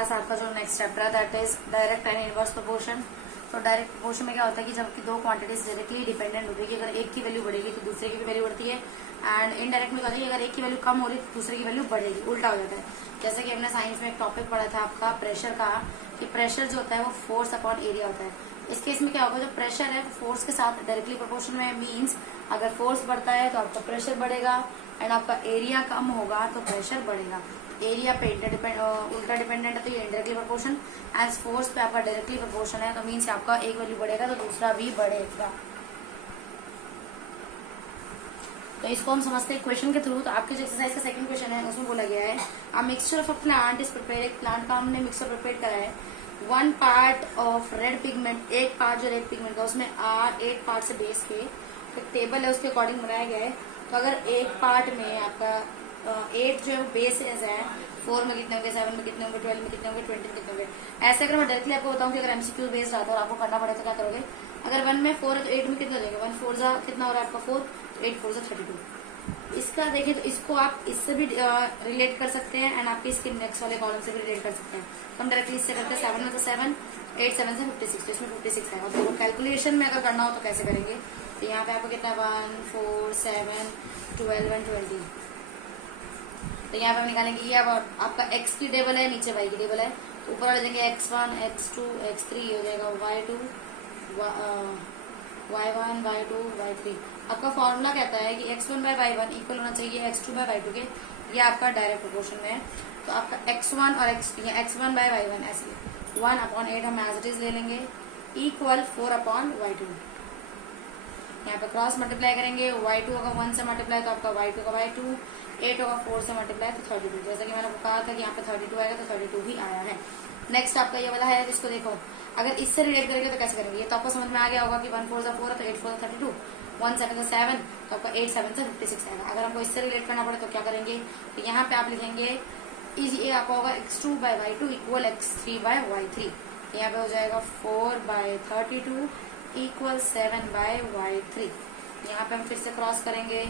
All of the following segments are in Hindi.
क्लास आपका जो नेक्स्ट चैप्टर है that is direct and inverse proportion. तो डायरेक्ट प्रोपोर्शन में क्या होता है कि जब दो क्वांटिटीज डायरेक्टली डिपेंडेंट होती है कि अगर एक की वैल्यू बढ़ेगी तो दूसरे की भी वैल्यू बढ़ती है, एंड इनडायरेक्ट में क्या होता है कि अगर एक की वैल्यू कम हो रही है तो दूसरे की वैल्यू बढ़ेगी, उल्टा हो जाता है। जैसे कि हमने साइंस में एक टॉपिक पढ़ा था आपका प्रेशर का, कि प्रेशर जो होता है वो फोर्स अपॉन एरिया होता है। इस केस में क्या होगा, जो प्रेशर है वो फोर्स के साथ डायरेक्टली प्रोपोर्शन में, मीन्स अगर फोर्स बढ़ता है तो आपका प्रेशर बढ़ेगा, एंड आपका एरिया कम होगा तो प्रेशर बढ़ेगा। एरिया पे उल्टा डिपेंडेंट है तो ये इनडायरेक्टली प्रोपोर्शन, एज फोर्स पे आपका डायरेक्टली प्रोपोर्शन है तो मीन्स आपका एक वैल्यू बढ़ेगा तो दूसरा भी बढ़ेगा। तो इसको हम समझते हैं क्वेश्चन के थ्रू। तो आपके जो एक्सरसाइज का सेकंड क्वेश्चन है उसमें बोला गया है a mixture of a plant is prepared. एक प्लांट का हमने मिक्सचर प्रिपेयर करा है। 1 पार्ट ऑफ रेड पिगमेंट, एक पार्ट जो रेड पिगमेंट का उसमें 8 पार्ट से बेस के एक टेबल है उसके अकॉर्डिंग बनाया गया है। तो अगर एक पार्ट में आपका 8 जो है वो बेसेस है, 4 में कितने होंगे, 7 में कितने होंगे, 12 में कितने होंगे, 20 में कितने होंगे, ऐसे अगर मैं डायरेक्टली आपको बताऊं कि अगर एमसीक्यू बेस्ड आता है और आपको करना पड़े तो क्या करोगे। अगर 1 में 4 है तो 8 में कितना हो जाएगा, 1 4 जा कितना हो रहा है आपका 4, तो 8 4 जा 32। इसका देखिए तो इसको आप इससे भी रिलेट कर सकते हैं, एंड आपके इसके नेक्स्ट वाले कॉलम से भी रिलेट कर सकते हैं। तो हम डायरेक्टली इससे करते हैं 7 में तो 7, 8 7 से 56, तो इसमें 56 है। और देखो कैलकुलेशन में अगर करना हो तो कैसे करेंगे, तो यहाँ पे आपको कितना 1 4 7 12 एंड 20। तो यहाँ पे हम निकालेंगे ये अब आपका x की टेबल है, नीचे y की टेबल है, तो ऊपर वाले देंगे x1 x2 x3, ये हो जाएगा y2 y1 y2 y3। आपका फॉर्मूला कहता है कि x1 बाय y1 इक्वल होना चाहिए x2 बाय y2 के, ये आपका डायरेक्ट प्रोपोर्शन में है। तो आपका x1 और x1 बाय y1 ऐसे 1/8 हम एज इट इज ले लेंगे इक्वल 4/y2। यहाँ पे क्रॉस मल्टीप्लाई करेंगे, y2 होगा 1 से मल्टीप्लाई तो आपका y2 का y2, 8 होगा 4 से मल्टीप्लाई तो 32। जैसा कि मैंने आपको कहा था कि यहाँ पे 32 आएगा तो 32 ही आया है। नेक्स्ट आपका ये वाला है जिसको देखो, अगर इससे रिलेट करेंगे तो कैसे करेंगे, ये तो आपको समझ में आ गया होगा कि 1 4 4 तो 8 4 32, 1 7 7 तो आपका 8 7 से 56 आएगा। अगर हमको इससे रिलेट करना पड़े तो क्या करेंगे, तो यहाँ पे आप लिखेंगे ये आपका होगा x2 bye y2 equal x3 bye y3। यहाँ पे हो जाएगा 4 बाय 32 इक्वल 7 बाय y3। यहाँ पे हम फिर से क्रॉस करेंगे,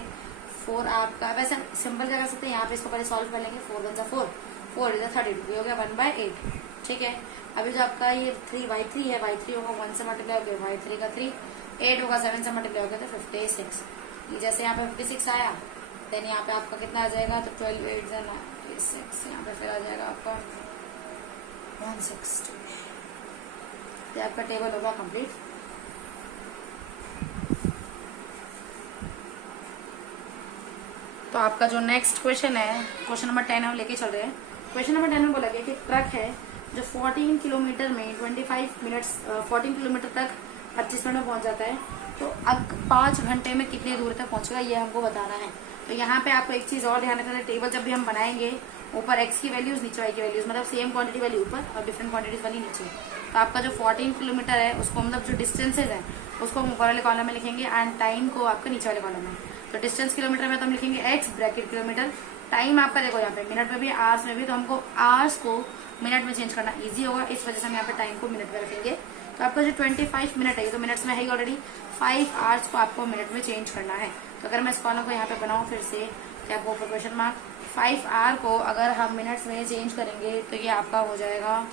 4 आपका वैसे सिंपल क्या कर सकते हैं, यहाँ पे इसको पहले सॉल्व कर लेंगे, 4 1 जा 4, 4 इधर 32, ये हो गया 1/8। ठीक है, अभी जो आपका ये 3y3 है, y3 होगा 1 से मल्टीप्लाई हो गया y3 का 3, 8 होगा 7 से मल्टीप्लाई हो गया तो 56। जैसे यहाँ पे 56 आया, देन यहाँ पे आपका कितना आ जाएगा, तो 12 8 96, यहाँ पे फिर आ जाएगा आपका 160। तो आपका टेबल होगा कंप्लीट। तो आपका जो नेक्स्ट क्वेश्चन है, क्वेश्चन नंबर 10 हम लेके चल रहे हैं। क्वेश्चन नंबर 10 में बोला गया कि ट्रक है जो 14 किलोमीटर में 25 मिनट्स 14 किलोमीटर तक 25 मिनट में पहुंच जाता है, तो अब 5 घंटे में कितनी दूर तक पहुंचेगा ये हमको बताना है। तो यहाँ पे आपको एक चीज और ध्यान रखना है, टेबल जब भी हम बनाएंगे ऊपर x की वैल्यूज नीचे y की वैल्यूज, मतलब सेम क्वांटिटी वाली ऊपर और डिफरेंट क्वांटिटीज वाली नीचे। तो आपका जो 14 किलोमीटर है उसको मतलब जो डिस्टेंसेज है उसको हम ऊपर वाले कॉलम में लिखेंगे, एंड टाइम को आपका नीचे वाले कॉलम में। तो डिस्टेंस किलोमीटर में तो हम लिखेंगे x ब्रैकेट किलोमीटर, टाइम आपका देखो यहाँ पे मिनट में भी आवर्स में भी, तो हमको आवर्स को मिनट में चेंज करना इजी होगा, इस वजह से हम यहाँ पे टाइम को मिनट में रखेंगे। तो आपका जो 25 मिनट है ये तो मिनट्स में है ही ऑलरेडी, 5 आवर्स को आपको मिनट में चेंज करना है। तो अगर मैं इस कॉलम को यहाँ पे बनाऊँ फिर से, क्या आपको क्वेश्चन मार्क 5 आवर को अगर हम मिनट्स में चेंज करेंगे तो ये आपका हो जाएगा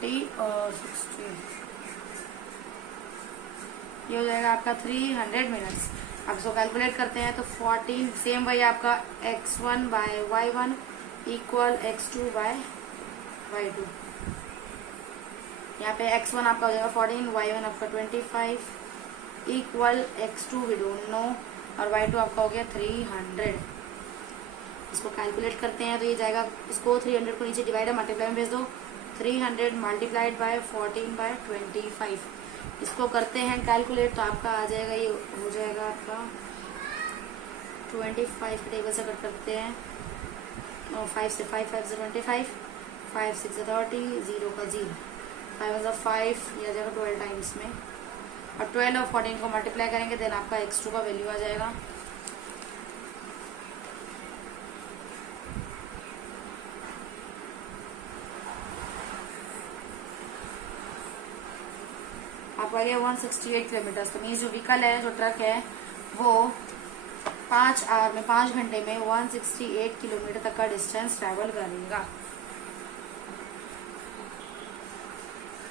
30 और 60, ये हो जाएगा आपका 300 मिनट्स। अब इसको कैलकुलेट करते हैं तो 14 सेम वही आपका x1 bye y1 equal x2 bye y2। यहाँ पे x1 आपका हो जाएगा 14, y1 आपका 25 equal x2 we don't know, और y2 आपका हो गया 300। इसको कैलकुलेट करते हैं तो ये जाएगा, इसको 300 को नीचे डिवाइड मल्टीप्लाई में भेज दो, 300 मल्टीप्लाइड बाय 14 बाय 25। इसको करते हैं कैलकुलेट तो आपका आ जाएगा, ये हो जाएगा आपका 25 के टेबल से कट करते हैं, 5 से 5 5 से 25, 5 6 से 30, 0 का 0, 5 5, ये आ जाएगा 12 टाइम्स में, और 12 और 14 को मल्टीप्लाई करेंगे देन आपका x2 का वैल्यू आ जाएगा। आपका ये 168 किलोमीटर। तो मीन्स जो व्हीकल है, जो ट्रक है, वो 5 घंटे में 168 किलोमीटर तक का डिस्टेंस ट्रैवल करेगा।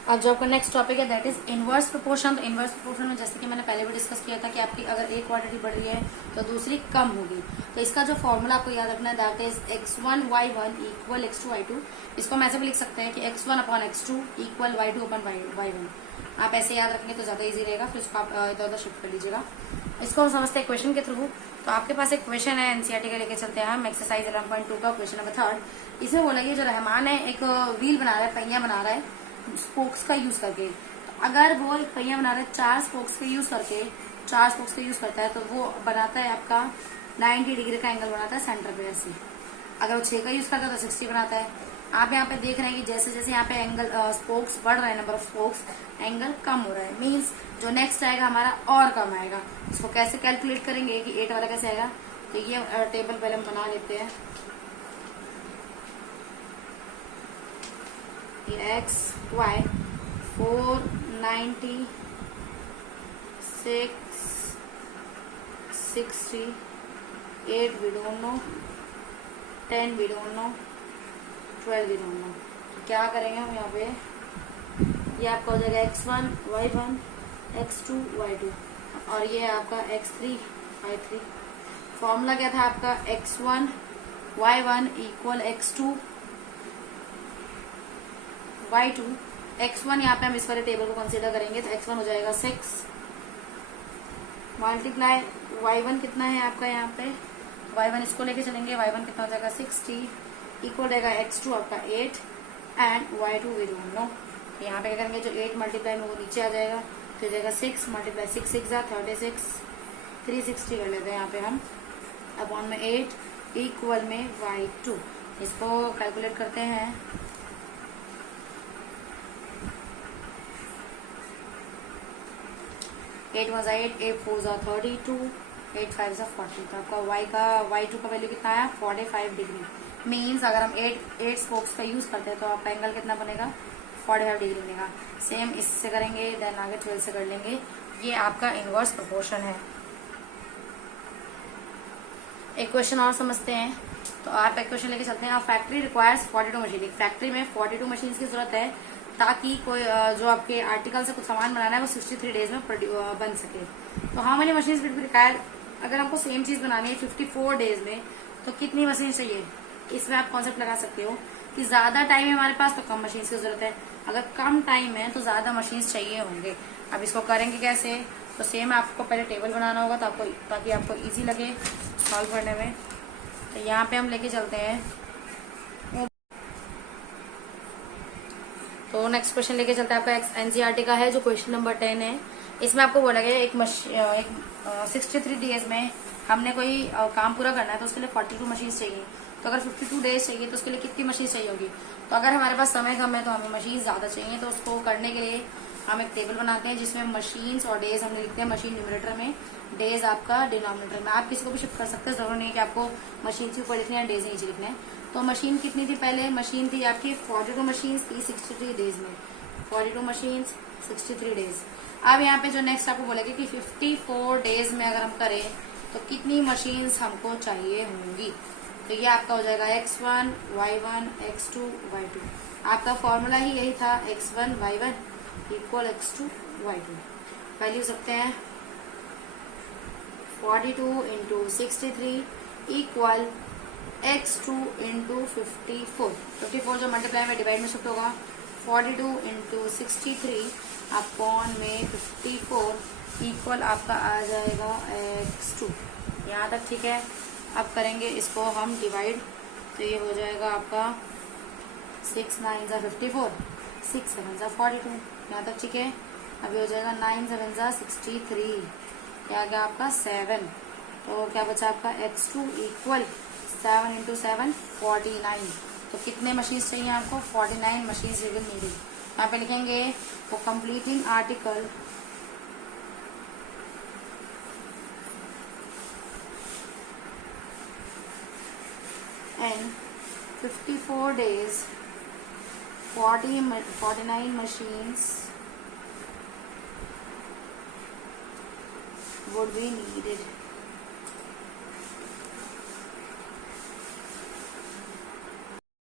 अब जो आपका नेक्स्ट टॉपिक है दैट इज इनवर्स प्रोपोर्शन। तो इनवर्स प्रोपोर्शन में जैसे कि मैंने पहले भी डिस्कस किया था कि आपकी अगर एक क्वांटिटी बढ़ रही है तो दूसरी कम होगी। तो इसका जो फॉर्मूला आपको याद रखना है that is x1y1 equal x2y2। इसको हम ऐसे भी लिख सकते हैं कि x1 upon x2 equal y2 upon y1। आप ऐसे याद रखेंगे तो ज्यादा इजी रहेगा, फिर उसको आप इधर उधर शिफ्ट कर लीजिएगा। इसको हम समझते हैं क्वेश्चन के थ्रू। तो आपके पास एक क्वेश्चन है एनसीईआरटी का, लेके चलते हैं हम एक्सरसाइज 11.2 का क्वेश्चन नंबर 3। इसमें बोला ये जो रहमान है एक व्हील बना रहा है, पहिया बना रहा है स्पोक्स का यूज करके। तो अगर वो एक पहिया बना रहा है 4 स्पोक्स का यूज करता है तो वो बनाता है आपका 90 डिग्री का एंगल बनाता है सेंटर पे ऐसे। अगर वो 6 का यूज करता है तो 60 बनाता है। आप यहाँ पे देख रहे हैं कि जैसे जैसे यहाँ पे एंगल स्पोक्स बढ़ रहा है, नंबर ऑफ स्पोक्स, एंगल कम हो रहा है। मीन्स जो नेक्स्ट आएगा हमारा और कम आएगा। इसको कैसे कैलकुलेट करेंगे कि 8 वाला कैसे आएगा, तो ये टेबल पहले हम बना लेते हैं। ये x y 490 660 8 we don't know 10 we don't know 12 we don't know। क्या करेंगे हम यहाँ पे, ये आपका हो जाएगा x1 y1 x2 y2 और ये आपका x3 y3। फॉर्मूला क्या था आपका x1 y1 equal x2 y2। x1 यहाँ पे हम इस वाले टेबल को कंसीडर करेंगे तो x1 हो जाएगा 6 मल्टीप्लाई y1 कितना है आपका यहाँ पे, y1 इसको लेके चलेंगे, y1 कितना हो जाएगा 60 इक्वल रहेगा x2 आपका 8 and y2 we don't know. यहाँ पे क्या करेंगे, जो 8 मल्टीप्लाई में वो नीचे आ जाएगा तो जाएगा 6 मल्टीप्लाई 6 6 36 360 कर लेते हैं यहाँ पे हम अपॉन में 8 इक्वल में y2। इसको कैलकुलेट करते हैं। एट 8 4 32 8 5 40। तो आपका y2 का वैल्यू कितना आया 45 डिग्री। मीन्स अगर हम 8 स्पोक्स का यूज करते हैं तो आपका एंगल कितना बनेगा 45 डिग्री बनेगा। सेम इससे करेंगे, देन आगे 12 से कर लेंगे। ये आपका इनवर्स प्रोपोर्शन है। एक क्वेश्चन और समझते हैं। तो आप एक क्वेश्चन लेके चलते हैं। Factory requires 42 machine. फैक्ट्री में 42 मशीन की जरूरत है ताकि कोई जो आपके आर्टिकल से कुछ सामान बनाना है वो 63 डेज में बन सके। तो हाउ मेनी मशीन रिक्वायर्ड, अगर हमको सेम चीज बनानी है 54 डेज में तो कितनी मशीन चाहिए। इसमें आप कॉन्सेप्ट लगा सकते हो कि ज्यादा टाइम है हमारे पास तो कम मशीन की जरूरत है, अगर कम टाइम है तो ज्यादा मशीन चाहिए होंगे। अब इसको करेंगे कैसे, तो सेम आपको पहले टेबल बनाना होगा तो आपको, ताकि आपको इजी लगे सॉल्व करने में। तो यहाँ पे हम लेके चलते हैं। तो नेक्स्ट क्वेश्चन लेके चलते हैं, आपका एनसीईआरटी का है जो क्वेश्चन नंबर 10 है। इसमें आपको बोला गया एक 63 डेज में हमने कोई काम पूरा करना है तो उसके लिए 42 मशीन चाहिए। तो अगर 52 डेज चाहिए तो उसके लिए कितनी मशीन चाहिए होगी। तो अगर हमारे पास समय कम है तो हमें मशीन ज्यादा चाहिए। तो उसको करने के लिए हम एक टेबल बनाते हैं जिसमें मशीन्स और डेज हमने लिखते हैं, मशीन न्यूमरेटर में, डेज आपका डिनोमिनेटर में। आप किसी को भी शिफ्ट कर सकते हैं, जरूरी नहीं है कि आपको मशीन के ऊपर लिखने हैं डेज नीचे लिखने हैं। तो मशीन कितनी थी, पहले मशीन थी आपकी 42 मशीन थी 63 डेज में, 42 मशीन 63 डेज। अब यहाँ पे जो नेक्स्ट आपको बोलेगा कि 54 डेज में अगर हम करें तो कितनी मशीन्स हमको चाहिए होंगी। तो ये आपका हो जाएगा x1 y1 x2 y2। आपका फॉर्मूला ही यही था, x1 y1 equal x2 y2। Value सकते हैं 42 इंटू 63 इक्वल x2 इंटू 54 जो मल्टीप्लाई में डिवाइड में शिफ्ट होगा 42 इंटू 63 अपॉन में 54 इक्वल आपका आ जाएगा x2। यहाँ तक ठीक है। अब करेंगे इसको हम डिवाइड, तो ये हो जाएगा आपका 6 9 54 6 7 42। यहाँ तक ठीक है। अभी हो जाएगा 9 7 63, क्या गया आपका 7। तो क्या बचा आपका x2 इक्वल 7 इंटू 7 49। तो कितने मशीन चाहिए आपको 49 मशीन विल नीडेड। यहाँ पे लिखेंगे for completing article and 54 days 49 machines would be needed।